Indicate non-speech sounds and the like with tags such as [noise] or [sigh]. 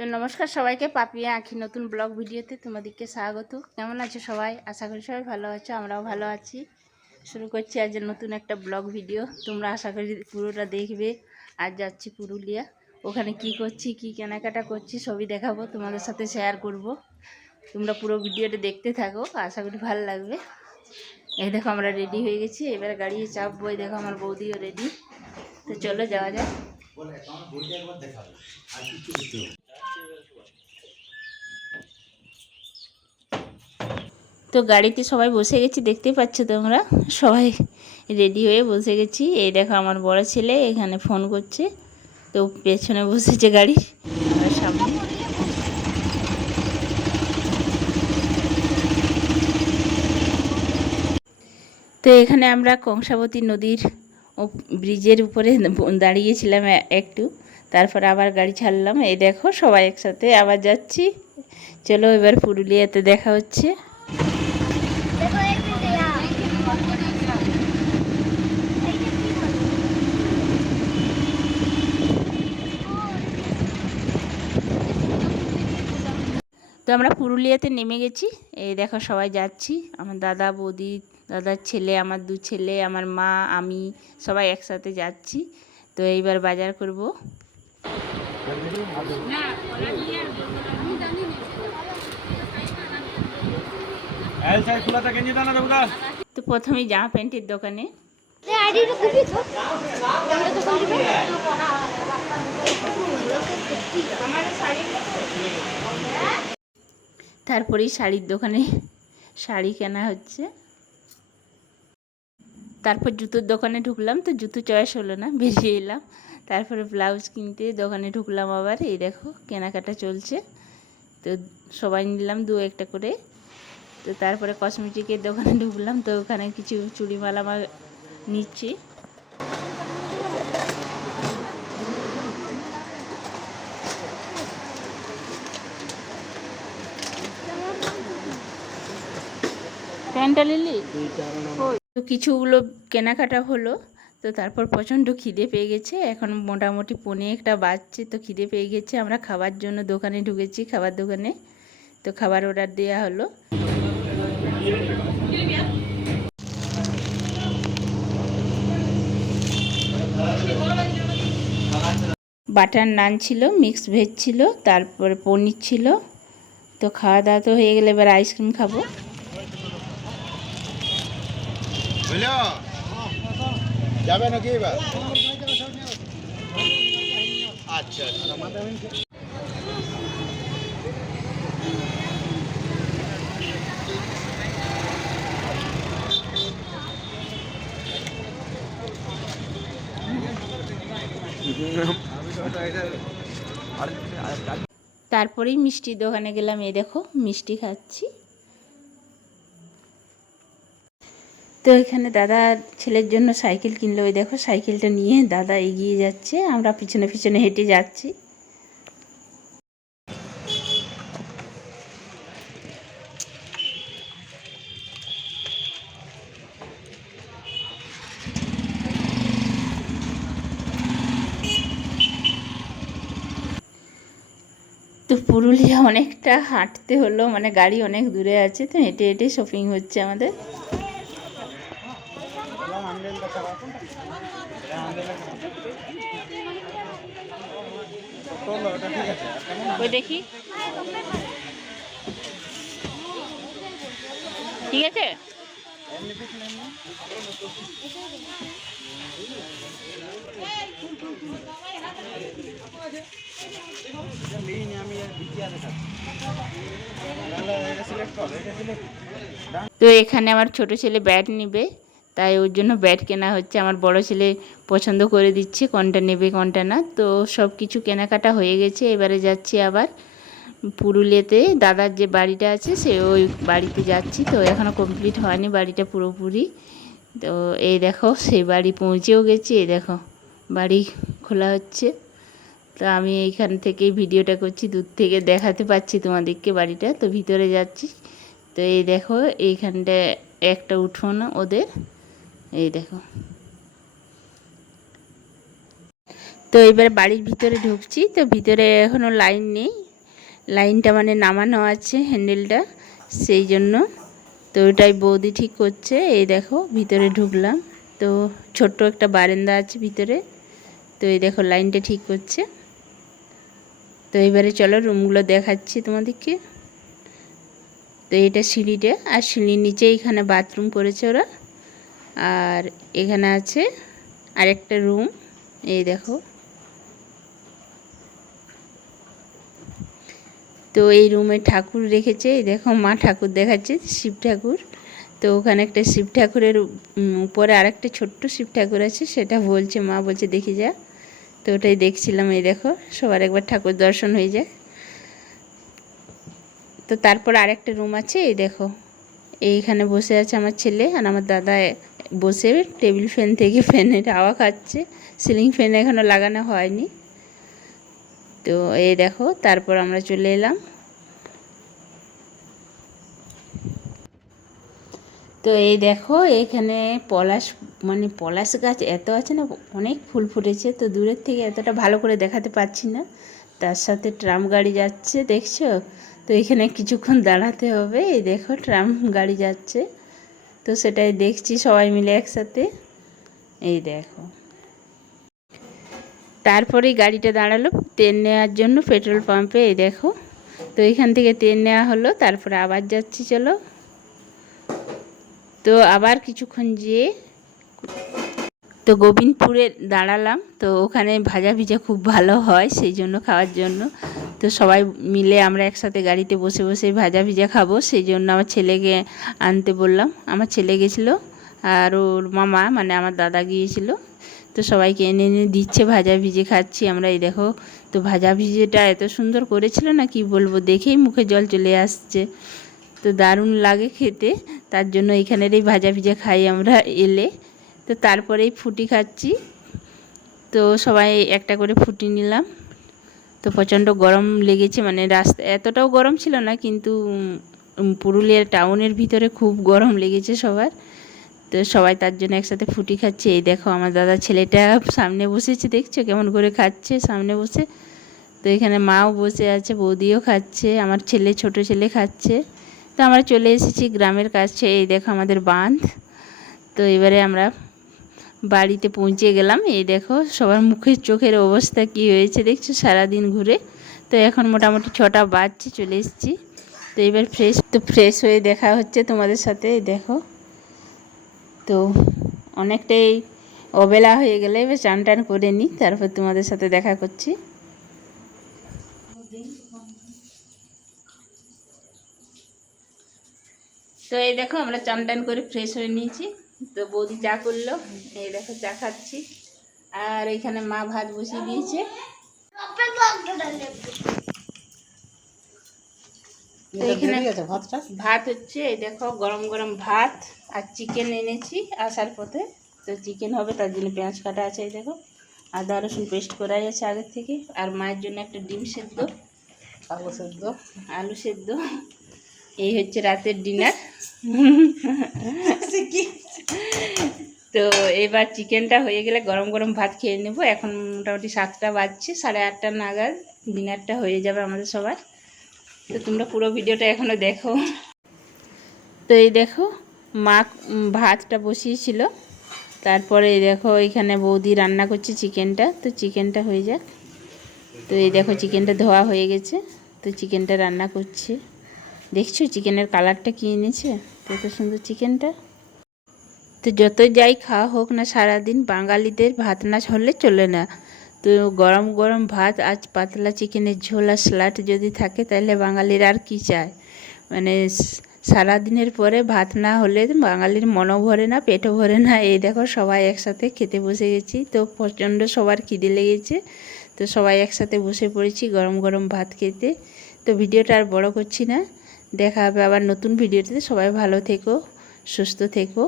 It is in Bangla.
তো নমস্কার সবাইকে, পাপিয়া আঁখি নতুন ব্লগ ভিডিওতে তোমাদেরকে স্বাগত। কেমন আছো সবাই? আশা করি সবাই ভালো আছো, আমরাও ভালো আছি। শুরু করছি আজ নতুন একটা ব্লগ ভিডিও। তোমরা আশা করি পুরোটা দেখবে। আজ যাচ্ছি পুরুলিয়া। ওখানে কি করছি, কি কেনাকাটা করছি সবই দেখাবো, তোমাদের সাথে শেয়ার করব। তোমরা পুরো ভিডিওটা দেখতে থাকো, আশা করি ভালো লাগবে। এই দেখো আমরা রেডি হয়ে গেছি, এবার গাড়ি চাপবো, এই দেখো আমার বৌদিও রেডি তো চলো যাওয়া যাক। তো গাড়িতে সবাই বসে গেছি, দেখতে পাচ্ছ তোমরা? সবাই রেডি হয়ে বসে গেছি। এই দেখো আমার বড় ছেলে এখানে ফোন করছে। তো পেছনে বসেছে গাড়ি। সামনে তো এখানে আমরা কংসাবতী নদীর ব্রিজের উপরে দাঁড়িয়েছিলাম একটু। তারপর আবার গাড়ি ছাড়লাম। এই দেখো সবাই একসাথে আবার যাচ্ছি। চলো এবার পুরুলিয়াতে দেখা হচ্ছে। তো আমরা পুরুলিয়াতে নেমে গেছি। এই দেখো সবাই যাচ্ছি। আমার দাদা, বৌদি, দাদার ছেলে, আমার দু ছেলে, আমার মা, আমি সবাই একসাথে যাচ্ছি। তো এইবার বাজার করব। তো প্রথমেই জামা প্যান্টের দোকানে। তারপরেই শাড়ির দোকানে শাড়ি কেনা হচ্ছে। তারপর জুতোর দোকানে ঢুকলাম তো জুতো চয়েস হলো না, বেরিয়ে এলাম। তারপরে ব্লাউজ কিনতে দোকানে ঢুকলাম আবার, এই দেখো কেনাকাটা চলছে। তো সবাই নিলাম দু একটা করে। তো তারপরে কসমেটিকের দোকানে ঢুকলাম তো ওখানে কিছু চুড়িমালা নিচ্ছি। প্যান্টটা নিলি তো কিছুগুলো কেনাকাটা হলো তো তারপর প্রচণ্ড খিদে পেয়ে গেছে। এখন মোটামুটি পনে একটা বাজছে তো খিদে পেয়ে গেছে। আমরা খাবার জন্য দোকানে ঢুকেছি খাবার দোকানে। তো খাবার অর্ডার দেওয়া হলো। বাটার নান ছিল মিক্স ভেজ ছিল তারপরে পনির ছিল। তো খাওয়া দাওয়া তো হয়ে গেলে এবার আইসক্রিম খাব। বুঝলো? যাবে নাকি এবার? আচ্ছা তারপরেই মিষ্টির দোকানে গেলাম এই দেখো মিষ্টি খাচ্ছি। তো এখানে দাদা ছেলের জন্য সাইকেল কিনলো। ওই দেখো, সাইকেলটা নিয়ে দাদা এগিয়ে যাচ্ছে। আমরা পিছনে পিছনে হেঁটে যাচ্ছি। তো পুরুলিয়া অনেকটা হাঁটতে হলো মানে গাড়ি অনেক দূরে আছে, তো হেঁটে হেঁটে শপিং হচ্ছে আমাদের। দেখি। ঠিক আছে? তো এখানে আমার ছোট ছেলে ব্যাট নেবে। তাই ওর জন্য ব্যাট কেনা হচ্ছে। আমার বড় ছেলে পছন্দ করে দিচ্ছে কোনটা নেবে কোনটা না। তো সব কিছু কেনাকাটা হয়ে গেছে, এবারে যাচ্ছি আবার পুরুলিয়াতে। দাদার যে বাড়িটা আছে, সে ওই বাড়িতে যাচ্ছি। তো এখনও কমপ্লিট হয়নি বাড়িটা পুরোপুরি। তো এই দেখো সেই বাড়ি পৌঁছেও গেছি। এই দেখো, বাড়ি খোলা হচ্ছে। তো আমি এইখান থেকে ভিডিওটা করছি। দূর থেকে দেখাতে পাচ্ছি তোমাদেরকে বাড়িটা। তো ভিতরে যাচ্ছি। তো এই দেখো এইখানটা একটা উঠোন ওদের। এই দেখো। তো এবার বাড়ির ভিতরে ঢুকছি, তো ভিতরে এখনও লাইন নেই। লাইনটা মানে নামানো আছে হ্যান্ডেলটা, সেই জন্য। তো ওটাই বৌদি ঠিক করছে, এই দেখো ভিতরে ঢুকলাম। তো ছোট্ট একটা বারান্দা আছে ভিতরে, তো এই দেখো লাইনটা ঠিক করছে। তো এবারে চলো রুমগুলো দেখাচ্ছি তোমাদেরকে। তো এটা সিঁড়িটা, আর সিঁড়ির নিচে এখানে বাথরুম করেছে ওরা। আর এখানে আছে আরেকটা রুম। এই দেখো। তো এই রুমে ঠাকুর রেখেছে। এই দেখো, মা ঠাকুর দেখাচ্ছে, শিব ঠাকুর। তো ওখানে একটা শিব ঠাকুরের উপরে আরেকটা ছোট্ট শিব ঠাকুর আছে, সেটা বলছে, মা বলছে, দেখি যা। তো ওটাই দেখছিলাম, এই দেখো, সবার একবার ঠাকুর দর্শন হয়ে যায়। তো তারপর আরেকটা রুম আছে, এই দেখো। এইখানে বসে আছে আমার ছেলে আর আমার দাদা বসে টেবিল ফ্যান থেকে ফ্যানের হাওয়া খাচ্ছে। সিলিং ফ্যান এখনও লাগানো হয়নি। তো এই দেখো, তারপর আমরা চলে এলাম। তো এই দেখো, এখানে পলাশ মানে পলাশ গাছ এত আছে না, অনেক ফুল ফুটেছে। তো দূরের থেকে এতটা ভালো করে দেখাতে পাচ্ছি না। তার সাথে ট্রাম গাড়ি যাচ্ছে, দেখছ? তো এখানে কিছুক্ষণ দাঁড়াতে হবে। এই দেখো, ট্রাম গাড়ি যাচ্ছে। তো সেটাই দেখছি সবাই মিলে একসাথে। এই দেখো। তারপরেই গাড়িটা দাঁড়াল তেল নেওয়ার জন্য পেট্রোল পাম্পে, এই দেখো। তো এখান থেকে তেল নেওয়া হলো, তারপরে আবার যাচ্ছি, চলো। তো আবার কিছুক্ষণ যেয়ে তো গোবিন্দপুরে দাঁড়ালাম। তো ওখানে ভাজা ভিজা খুব ভালো হয়, সেই জন্য খাওয়ার জন্য। তো সবাই মিলে আমরা একসাথে গাড়িতে বসে বসে ভাজা ভিজা খাব। সেই জন্য আমার ছেলেকে আনতে বললাম। আমার ছেলে গেছিল আর ওর মামা মানে আমার দাদা গিয়েছিল। তো সবাইকে এনে এনে দিচ্ছে, ভাজা ভিজে খাচ্ছি আমরা। এই দেখো, তো ভাজা ভিজেটা এত সুন্দর করেছিল না কি বলব? দেখেই মুখে জল চলে আসছে। তো দারুণ লাগে খেতে। তার জন্য এখানের এই ভাজা ভিজা খাই আমরা এলে। তো তারপরেই ফুটি খাচ্ছি। তো সবাই একটা করে ফুটি নিলাম। তো প্রচণ্ড গরম লেগেছে মানে রাস্তা এতটাও গরম ছিল না, কিন্তু পুরুলিয়ার টাউনের ভিতরে খুব গরম লেগেছে সবার। তো সবাই তার জন্য একসাথে ফুটি খাচ্ছে। এই দেখো আমার দাদা ছেলেটা সামনে বসেছে, দেখছ কেমন করে খাচ্ছে সামনে বসে? তো এখানে মাও বসে আছে, বৌদিও খাচ্ছে, আমার ছেলে, ছোট ছেলে খাচ্ছে। তো আমরা চলে এসেছি গ্রামের কাছে, এই দেখো আমাদের বাঁধ। তো এবারে আমরা বাড়িতে পৌঁছে গেলাম। এই দেখো, সবার মুখের চোখের অবস্থা কি হয়েছে দেখছ? সারাদিন ঘুরে। তো এখন মোটামুটি ছটা বাজছে, চলে এসেছি। তো এবার ফ্রেশ তো ফ্রেশ হয়ে দেখা হচ্ছে তোমাদের সাথে দেখো। তো অনেকটাই অবেলা হয়ে গেলে এবার চান টান করে নিই, তারপর তোমাদের সাথে দেখা করছি। তো এই দেখো, আমরা চান টান করে ফ্রেশ হয়ে নিয়েছি। তো বৌদি চা করল এই দেখো চা খাচ্ছি। আর এখানে মা ভাত বসিয়ে দিয়েছে। এখানে ভাত হচ্ছে এই দেখো গরম গরম ভাত আর চিকেন এনেছি আসার পথে। তো চিকেন হবে তার জন্য পেঁয়াজ কাটা আছে এই দেখো। আদা রসুন পেস্ট করাই আছে আগের থেকে। আর মায়ের জন্য একটা ডিম সেদ্ধ। আলু সেদ্ধ। আলু সেদ্ধ। এই হচ্ছে রাতের ডিনার। [laughs] তো এবার চিকেনটা হয়ে গেলে গরম গরম ভাত খেয়ে নেব। এখন মোটামুটি সাতটা বাজছে সাড়ে আটটা নাগাদ ডিনারটা হয়ে যাবে আমাদের সবার। তো তোমরা পুরো ভিডিওটা এখনও দেখো। তো এই দেখো মা ভাতটা বসিয়েছিল। তারপরে এই দেখো এখানে বৌদি রান্না করছে চিকেনটা। তো চিকেনটা হয়ে যাক। তো এই দেখো চিকেনটা ধোয়া হয়ে গেছে। তো চিকেনটা রান্না করছে। দেখছ চিকেনের কালারটা কী এনেছে? কত সুন্দর চিকেনটা। তো যত যাই খাওয়া হোক না সারাদিন, বাঙালিদের ভাত না হলে চলে না। তো গরম গরম ভাত আজ পাতলা চিকেনের ঝোল আর স্যালাড যদি থাকে, তাহলে বাঙালির আর কি চায় মানে সারাদিনের পরে ভাত না হলে বাঙালির মনও ভরে না, পেটও ভরে না। এই দেখো সবাই একসাথে খেতে বসে গেছি। তো প্রচণ্ড সবার খিদে লেগেছে। তো সবাই একসাথে বসে পড়েছি গরম গরম ভাত খেতে। তো ভিডিওটা আর বড় করছি না। দেখা হবে আবার নতুন ভিডিওতে। সবাই ভালো থেকো সুস্থ থেকো।